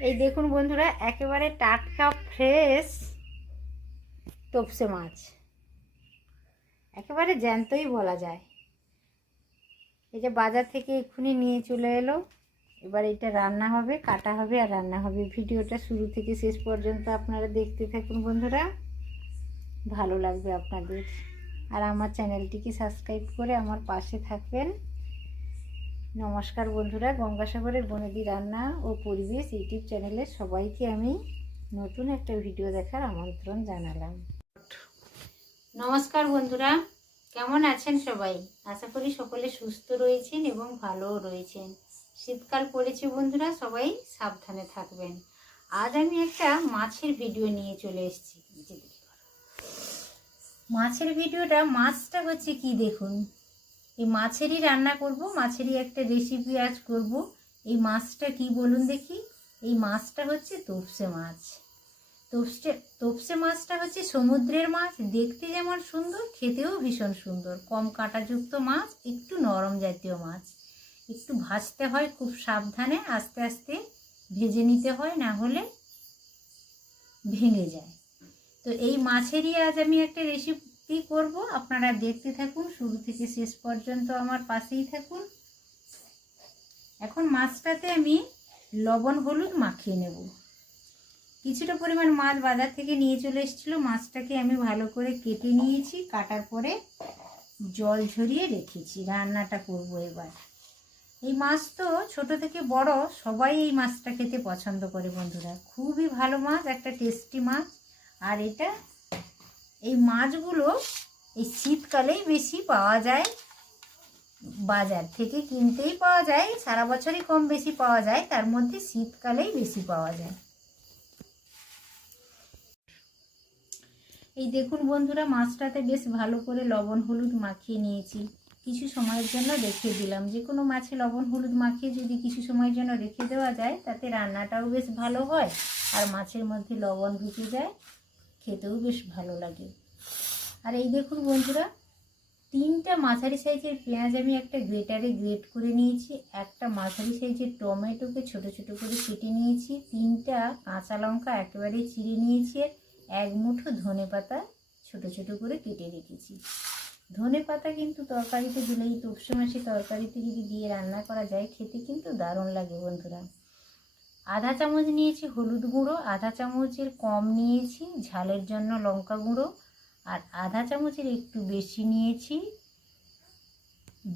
এই দেখুন বন্ধুরা, একেবারে টাটকা ফ্রেশ তপসে মাছ। একেবারে জ্যান্তই বলা যায়। এই যে বাজার থেকে এক্ষুনি নিয়ে চলে এলো। এবার এটা রান্না হবে, কাটা হবে আর রান্না হবে। ভিডিওটা শুরু থেকে শেষ পর্যন্ত আপনারা দেখতে থাকুন বন্ধুরা। ভালো লাগবে আপনাদের। আর আমার চ্যানেলটিকে সাবস্ক্রাইব করে আমার পাশে থাকবেন। নমস্কার বন্ধুরা, গঙ্গাসাগরের বনেদি রান্না ও পরিবেশ ইউটিউব চ্যানেলে সবাইকে আমি নতুন একটা ভিডিও দেখার আমন্ত্রণ জানালাম। নমস্কার বন্ধুরা, কেমন আছেন সবাই? আশা করি সকলে সুস্থ রয়েছেন এবং ভালোও রয়েছেন। শীতকাল পড়েছে বন্ধুরা, সবাই সাবধানে থাকবেন। আজ আমি একটা মাছের ভিডিও নিয়ে চলে এসেছি। মাছের ভিডিওটা মাছটা হচ্ছে কি দেখুন? এই মাছেরই রান্না করব, মাছেরই একটা রেসিপি আজ করব। এই মাছটা কি বলুন দেখি? এই মাছটা হচ্ছে তোপসে মাছ। তোপসে তোপসে মাছটা হচ্ছে সমুদ্রের মাছ। দেখতে যেমন সুন্দর, খেতেও ভীষণ সুন্দর। কম কাঁটাযুক্ত মাছ, একটু নরম জাতীয় মাছ। একটু ভাজতে হয় খুব সাবধানে, আস্তে আস্তে ভেজে নিতে হয়, না হলে ভেঙে যায়। তো এই মাছেরই আজ আমি একটা রেসিপি করব? আপনারা দেখতে থাকুন, শুরু থেকে শেষ পর্যন্ত আমার পাশেই থাকুন। এখন মাছটাতে আমি লবণ, হলুদ মাখিয়ে নেব। কিছুটা পরিমাণ মাছ বাজার থেকে নিয়ে চলে এসেছিল। মাছটাকে আমি ভালো করে কেটে নিয়েছি, কাটার পরে জল ঝরিয়ে রেখেছি। রান্নাটা করব এবার। এই মাছ তো ছোট থেকে বড়, সবাই এই মাছটা খেতে পছন্দ করে বন্ধুরা। খুবই ভালো মাছ, একটা টেস্টি মাছ। আর এটা এই মাছগুলো এই শীতকালেই বেশি পাওয়া যায়, বাজার থেকে কিনতেই পাওয়া যায়, সারা বছরই কম বেশি পাওয়া যায়, তার মধ্যে শীতকালেই বেশি পাওয়া যায়। এই দেখুন বন্ধুরা, মাছটাতে বেশ ভালো করে লবণ হলুদ মাখিয়ে নিয়েছি। কিছু সময়ের জন্য রেখে দিলাম। যে কোনো মাছে লবণ হলুদ মাখিয়ে যদি কিছু সময়ের জন্য রেখে দেওয়া যায়, তাতে রান্নাটাও বেশ ভালো হয়, আর মাছের মধ্যে লবণ ঢুকে যায়। খেতেও বেশ ভালো লাগে। আর এই দেখুন বন্ধুরা, তিনটা মাঝারি সাইজের পেঁয়াজ আমি একটা গ্রেটারে গ্রেট করে নিয়েছি, একটা মাঝারি সাইজের টমেটোকে ছোট ছোট করে কেটে নিয়েছি, তিনটা কাঁচা লঙ্কা একেবারে চিড়ে নিয়েছি এক মুঠো ধনে পাতা ছোটো ছোট করে কেটে রেখেছি। ধনে পাতা কিন্তু তরকারিতে দিলে এই তপসে মাসে তরকারিতে যদি দিয়ে রান্না করা যায়, খেতে কিন্তু দারুণ লাগে বন্ধুরা। আধা চামচ নিয়েছি হলুদ গুঁড়ো, আধা চামচের কম নিয়েছি ঝালের জন্য লঙ্কা গুঁড়ো, আর আধা চামচের একটু বেশি নিয়েছি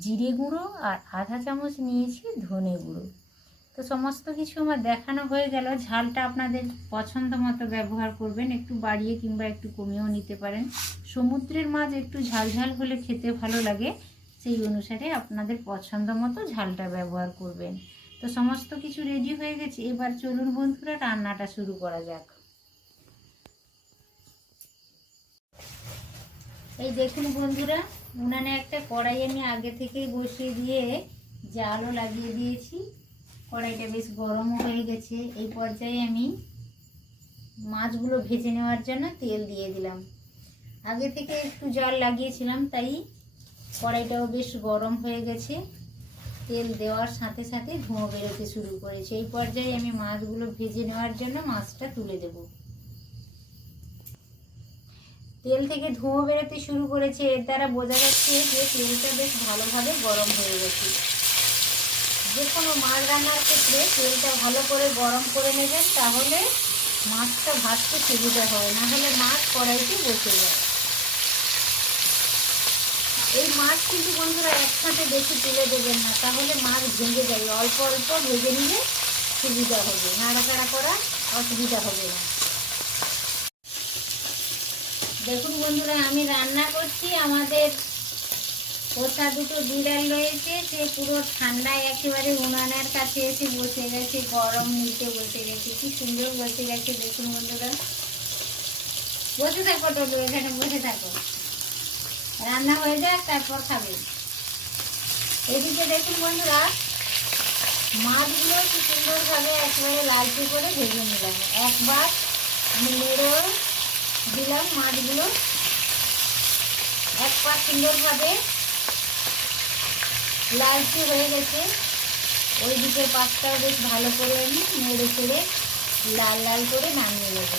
জিরে গুঁড়ো, আর আধা চামচ নিয়েছি ধনে গুঁড়ো। তো সমস্ত কিছু আমার দেখানো হয়ে গেল। ঝালটা আপনাদের পছন্দ মতো ব্যবহার করবেন, একটু বাড়িয়ে কিংবা একটু কমিয়েও নিতে পারেন। সমুদ্রের মাছ একটু ঝাল ঝাল হলে খেতে ভালো লাগে, সেই অনুসারে আপনাদের পছন্দ মতো ঝালটা ব্যবহার করবেন। তো সমস্ত কিছু রেডি হয়ে গেছে, এবার চলুন বন্ধুরা রান্নাটা শুরু করা যাক। এই দেখুন বন্ধুরা, উনানে একটা কড়াই আমি আগে থেকেই বসিয়ে দিয়ে জালও লাগিয়ে দিয়েছি। কড়াইটা বেশ গরমও হয়ে গেছে। এই পর্যায়ে আমি মাছগুলো ভেজে নেওয়ার জন্য তেল দিয়ে দিলাম। আগে থেকে একটু জল লাগিয়েছিলাম, তাই কড়াইটাও বেশ গরম হয়ে গেছে। তেল দেওয়ার সাথে সাথে ধোঁয়া বেরোতে শুরু করেছে এই পর্যায়ে আমি মাছগুলো ভেজে নেওয়ার জন্য মাছটা তুলে দেব। তেল থেকে ধোঁয়া বেরোতে শুরু করেছে, এর দ্বারা বোঝা যাচ্ছে যে তেলটা বেশ ভালোভাবে গরম হয়ে গেছে। যে কোনো মাছ রান্নার ক্ষেত্রে তেলটা ভালো করে গরম করে নেবেন, তাহলে মাছটা ভাজতে সুবিধা হয় না হলে মাছ কড়াইতে বসে যায়। এই মাছ কিন্তু বন্ধুরা একসাথে বেশি তুলে দেবেন না, তাহলে মাছ ভেঙে যাবে অল্প অল্প ভেজে নিলে সুবিধা হবে। নাড়াচাড়া করা অসুবিধা হবে না। দেখুন বন্ধুরা, আমি রান্না করছি। আমাদের পোষা দুটো বিড়াল রয়েছে। সে পুরো ঠান্ডায় একেবারে উনানের কাছে এসে বসে গেছে। গরম নিতে বসে গেছে। কি সুন্দর বসে গেছে। দেখুন বন্ধুরা। বসে থাকো টোটো এখানে বসে থাকো। রান্না হয়ে যাক তারপর খাবে। এদিকে দেখুন বন্ধুরা, মাছগুলো কি সুন্দরভাবে একেবারে লালচে করে ভেজে নিলাম। একবার আমি দিলাম মাছগুলো। একবার সুন্দরভাবে লালচে হয়ে গেছে। ওই দিকের পাশটাও বেশ ভালো করে আমি নেড়ে চেড়ে লাল লাল করে নামিয়ে নেব।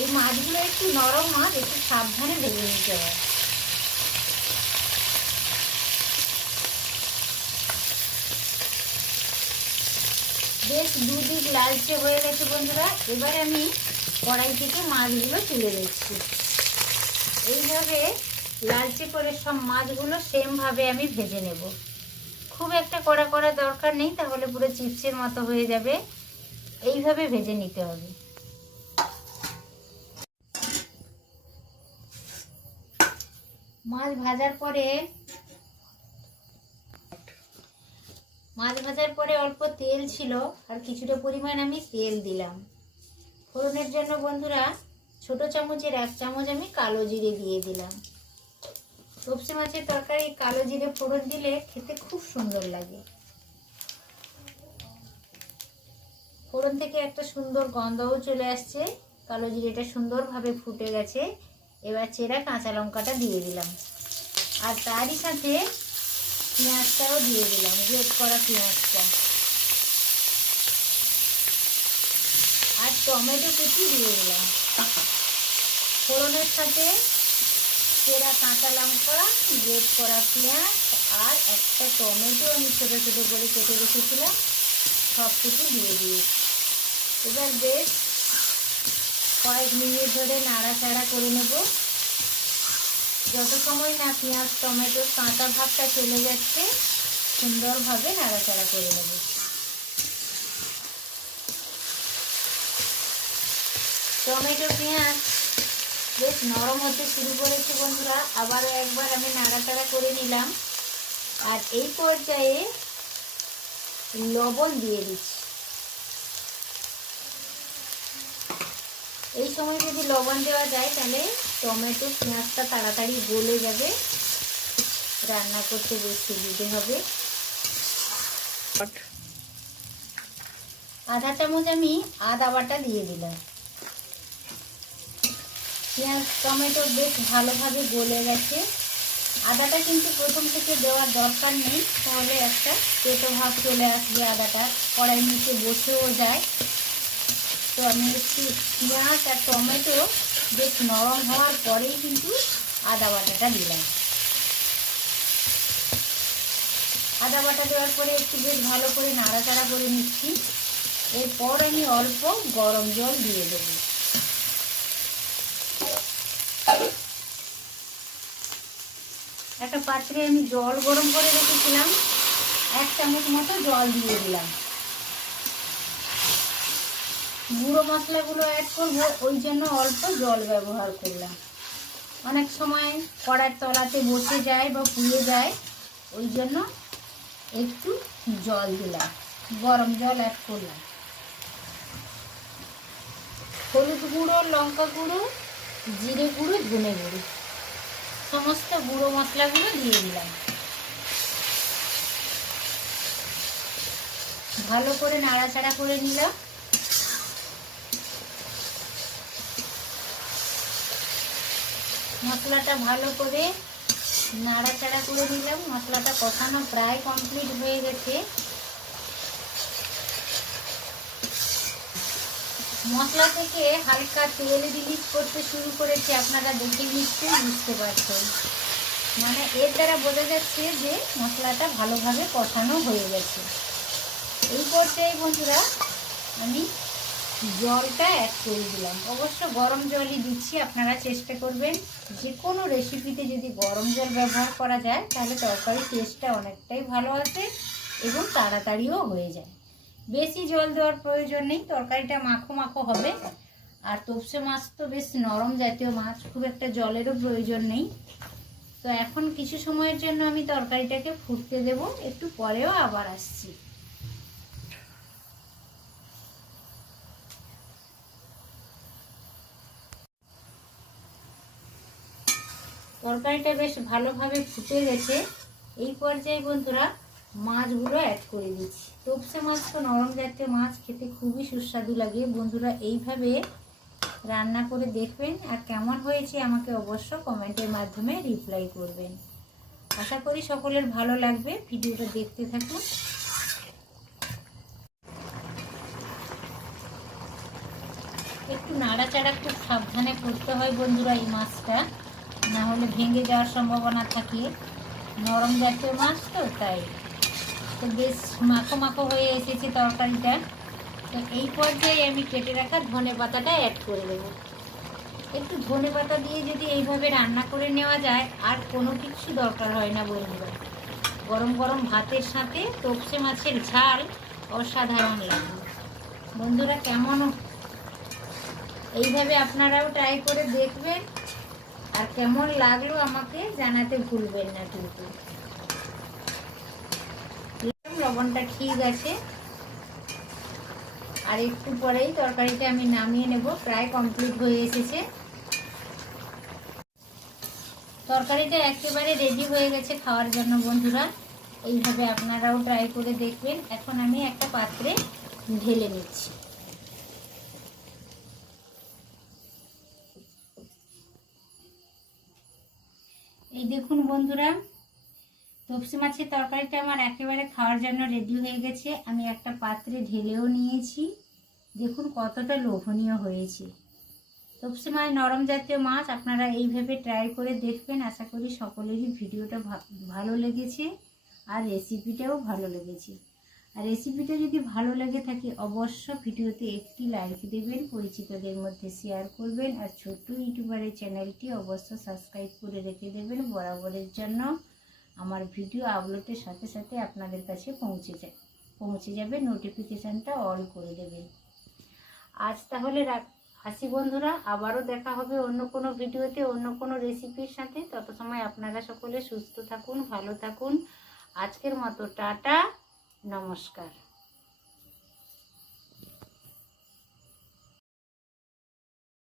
এই মাছগুলো একটু নরম মাছ, একটু সাবধানে ভেজে নিতে হয়। বেশ দুদিক লালচে হয়ে গেছে বন্ধুরা। এবার আমি কড়াই থেকে মাছগুলো তুলে দিচ্ছি এইভাবে লালচে করে সব মাছগুলো সেমভাবে আমি ভেজে নেব। খুব একটা কড়া করা দরকার নেই, তাহলে পুরো চিপসের মতো হয়ে যাবে। এইভাবে ভেজে নিতে হবে। মাছ ভাজার পরে মাছ ভাজার পরে অল্প তেল ছিল আর কিছুটা পরিমাণ আমি তেল দিলাম। ফোড়নের জন্য বন্ধুরা ছোট চামচের এক চামচ আমি কালো জিরে দিয়ে দিলাম। তপসি মাছের তরকারি কালো জিরে ফোড়ন দিলে খেতে খুব সুন্দর লাগে। ফোড়ন থেকে একটা সুন্দর গন্ধও চলে আসছে। কালো জিরেটা সুন্দরভাবে ফুটে গেছে। এবার চেরা কাঁচা লঙ্কাটা দিয়ে দিলাম। আর তারই সাথে পেঁয়াজটাও দিয়ে দিলাম, গ্রেট করা পেঁয়াজটা। আর টমেটো কুচি দিয়ে দিলাম। ফোড়নের সাথে চেরা কাঁচা লঙ্কা, গ্রেট করা পেঁয়াজ, আর একটা টমেটো আমি ছোটো ছোটো করে কেটে রেখেছিলাম সব কিছু দিয়ে দিয়েছি। এবার বেশ কয়েক মিনিট ধরে নাড়াচাড়া করে নেব। যত সময় না পেঁয়াজ টমেটো কাঁচা ভাবটা চলে যাচ্ছে, সুন্দরভাবে নাড়াচাড়া করে নেব। টমেটো পেঁয়াজ বেশ নরম হতে শুরু করেছে বন্ধুরা, আবারও একবার আমি নাড়াচাড়া করে নিলাম। আর এই পর্যায়ে লবণ দিয়ে দিচ্ছি। এই সময় যদি লবণ দেওয়া যায়, তাহলে টমেটো পেঁয়াজটা তাড়াতাড়ি গলে যাবে। রান্না করতে বেশ সুবিধে হবে। আধা চামচ আমি আদা বাটা দিয়ে দিলাম। পেঁয়াজ, টমেটো বেশ ভালোভাবে গলে গেছে। আদাটা কিন্তু প্রথম থেকে দেওয়ার দরকার নেই, তাহলে একটা পেটো ভাব চলে আসবে আদাটা। কড়াই নিচে বসেও যায়। আমি একটু পেঁয়াজ আর টমেটো বেশ নরম হওয়ার পরেই কিন্তু আদা বাটাটা দিলাম। আদা বাটা দেওয়ার পরে একটু বেশ ভালো করে নাড়াচাড়া করে নিচ্ছি। এরপর আমি অল্প গরম জল দিয়ে দেবো। একটা পাত্রে আমি জল গরম করে রেখেছিলাম। এক চামচ মতো জল দিয়ে দিলাম। গুঁড়ো মশলাগুলো অ্যাড করব, ওই জন্য অল্প জল ব্যবহার করলাম। অনেক সময় কড়ার তলাতে বসে যায় বা পুড়ে যায়, ওই জন্য একটু জল দিলাম, গরম জল অ্যাড করলাম। হলুদ গুঁড়ো, লঙ্কা গুঁড়ো, জিরে গুঁড়ো, ধনে গুঁড়ো, সমস্ত গুঁড়ো মশলাগুলো দিয়ে দিলাম। ভালো করে নাড়াচাড়া করে নিলাম। মশলাটা ভালো করে নাড়াচাড়া করে দিলাম মশলাটা কষানো প্রায় কমপ্লিট হয়ে গেছে। মশলা থেকে হালকা তেল রিলিজ করতে শুরু করেছে। আপনারা দেখে নিশ্চয়ই বুঝতে পারছেন। মানে এর দ্বারা বোঝা যাচ্ছে যে মশলাটা ভালোভাবে কষানো হয়ে গেছে। এই পর্যায়ে বন্ধুরা, আমি জলটা অ্যাড করে দিলাম। অবশ্য গরম জলই দিচ্ছি, আপনারা চেষ্টা করবেন। যে কোনো রেসিপিতে যদি গরম জল ব্যবহার করা যায়, তাহলে তরকারির টেস্টটা অনেকটাই ভালো আসে এবং তাড়াতাড়িও হয়ে যায়। বেশি জল দেওয়ার প্রয়োজন নেই, তরকারিটা মাখো মাখো হবে। আর তপসে মাছ তো বেশ নরম জাতীয় মাছ, খুব একটা জলেরও প্রয়োজন নেই। তো এখন কিছু সময়ের জন্য আমি তরকারিটাকে ফুটতে দেব, একটু পরেও আবার আসছি। তরকারিটা বেশ ভালোভাবে ফুটে গেছে। এই পর্যায়ে বন্ধুরা মাছগুলো অ্যাড করে দিচ্ছি। তপসে মাছ তো নরম জাতীয় মাছ, খেতে খুবই সুস্বাদু লাগে। বন্ধুরা এইভাবে রান্না করে দেখবেন আর কেমন হয়েছে আমাকে অবশ্য কমেন্টের মাধ্যমে রিপ্লাই করবেন। আশা করি সকলের ভালো লাগবে। ভিডিওটা দেখতে থাকুন। একটু নাড়াচাড়া খুব সাবধানে করতে হয় বন্ধুরা এই মাছটা। না হলে ভেঙে যাওয়ার সম্ভাবনা থাকে। নরম জাতীয় মাছ তো, তাই। তো বেশ মাখো মাখো হয়ে এসেছে তরকারিটা। তো এই পর্যায়ে আমি কেটে রাখা ধনে পাতাটা অ্যাড করে দেবো একটু ধনে পাতা দিয়ে যদি এইভাবে রান্না করে নেওয়া যায়, আর কোনো কিছু দরকার হয় না বন্ধুরা। গরম গরম ভাতের সাথে তপসে মাছের ঝাল অসাধারণ লাগবে বন্ধুরা কেমন? এইভাবে আপনারাও ট্রাই করে দেখবেন। আর কেমন লাগল আমাকে জানাতে ভুলবেন না কিন্তু। লবণটা ঠিক আছে। আর একটু পরেই তরকারিটা আমি নামিয়ে নেব, প্রায় কমপ্লিট হয়ে এসেছে। তরকারিটা একেবারে রেডি হয়ে গেছে খাওয়ার জন্য বন্ধুরা। এইভাবে আপনারাও ট্রাই করে দেখবেন। এখন আমি একটা পাত্রে ঢেলে নিচ্ছি। দেখুন বন্ধুরা, তপসি মাছের তরকারিটা আমার একেবারে খাওয়ার জন্য রেডি হয়ে গেছে। আমি একটা পাত্রে ঢেলেও নিয়েছি। দেখুন কতটা লোভনীয় হয়েছে। তপসি মাছ নরম জাতীয় মাছ, আপনারা এইভাবে ট্রাই করে দেখবেন। আশা করি সকলেরই ভিডিওটা ভালো লেগেছে আর রেসিপিটাও ভালো লেগেছে। আর রেসিপিটা যদি ভালো লেগে থাকে অবশ্য ভিডিওতে একটি লাইক দেবেন, পরিচিতদের মধ্যে শেয়ার করবেন, আর ছোট্ট ইউটিউবারের চ্যানেলটি অবশ্য সাবস্ক্রাইব করে রেখে দেবেন বরাবরের জন্য। আমার ভিডিও আপলোডের সাথে সাথে আপনাদের কাছে পৌঁছে যায়, পৌঁছে যাবে নোটিফিকেশানটা অল করে দেবেন। আজ তাহলে রাখ আসি বন্ধুরা, আবারও দেখা হবে অন্য কোনো ভিডিওতে অন্য কোনো রেসিপির সাথে। তত সময় আপনারা সকলে সুস্থ থাকুন, ভালো থাকুন। আজকের মতো টাটা। নমস্কার।